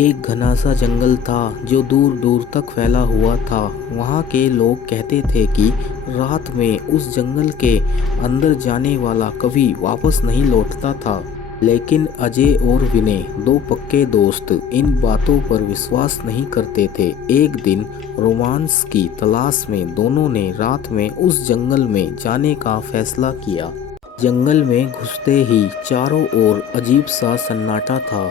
एक घना सा जंगल था जो दूर दूर तक फैला हुआ था। वहाँ के लोग कहते थे कि रात में उस जंगल के अंदर जाने वाला कभी वापस नहीं लौटता था। लेकिन अजय और विनय, दो पक्के दोस्त, इन बातों पर विश्वास नहीं करते थे। एक दिन रोमांस की तलाश में दोनों ने रात में उस जंगल में जाने का फैसला किया। जंगल में घुसते ही चारों ओर अजीब सा सन्नाटा था।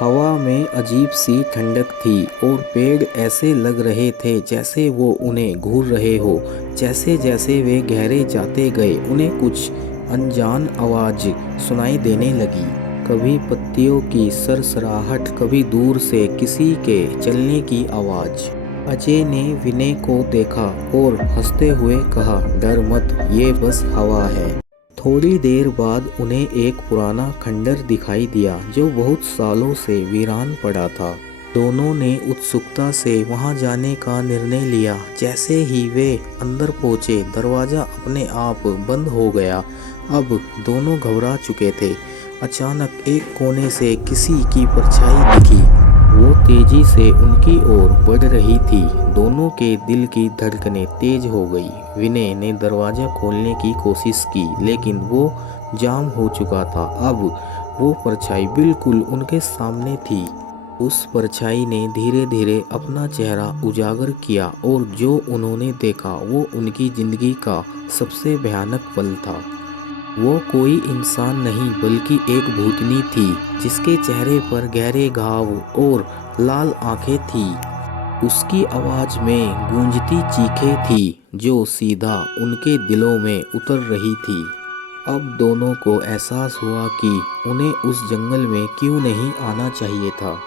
हवा में अजीब सी ठंडक थी और पेड़ ऐसे लग रहे थे जैसे वो उन्हें घूर रहे हो। जैसे जैसे वे गहरे जाते गए उन्हें कुछ अनजान आवाज सुनाई देने लगी। कभी पत्तियों की सरसराहट, कभी दूर से किसी के चलने की आवाज। अजय ने विनय को देखा और हंसते हुए कहा, डर मत, ये बस हवा है। थोड़ी देर बाद उन्हें एक पुराना खंडर दिखाई दिया जो बहुत सालों से वीरान पड़ा था। दोनों ने उत्सुकता से वहां जाने का निर्णय लिया। जैसे ही वे अंदर पहुंचे, दरवाजा अपने आप बंद हो गया। अब दोनों घबरा चुके थे। अचानक एक कोने से किसी की परछाई दिखी। वो तेजी से उनकी ओर बढ़ रही थी। दोनों के दिल की धड़कनें तेज हो गई। विनय ने दरवाजा खोलने की कोशिश की, लेकिन वो जाम हो चुका था। अब वो परछाई बिल्कुल उनके सामने थी। उस परछाई ने धीरे धीरे अपना चेहरा उजागर किया और जो उन्होंने देखा वो उनकी जिंदगी का सबसे भयानक पल था। वो कोई इंसान नहीं बल्कि एक भूतनी थी जिसके चेहरे पर गहरे घाव और लाल आंखें थी। उसकी आवाज में गूंजती चीखें थी जो सीधा उनके दिलों में उतर रही थी। अब दोनों को एहसास हुआ कि उन्हें उस जंगल में क्यों नहीं आना चाहिए था।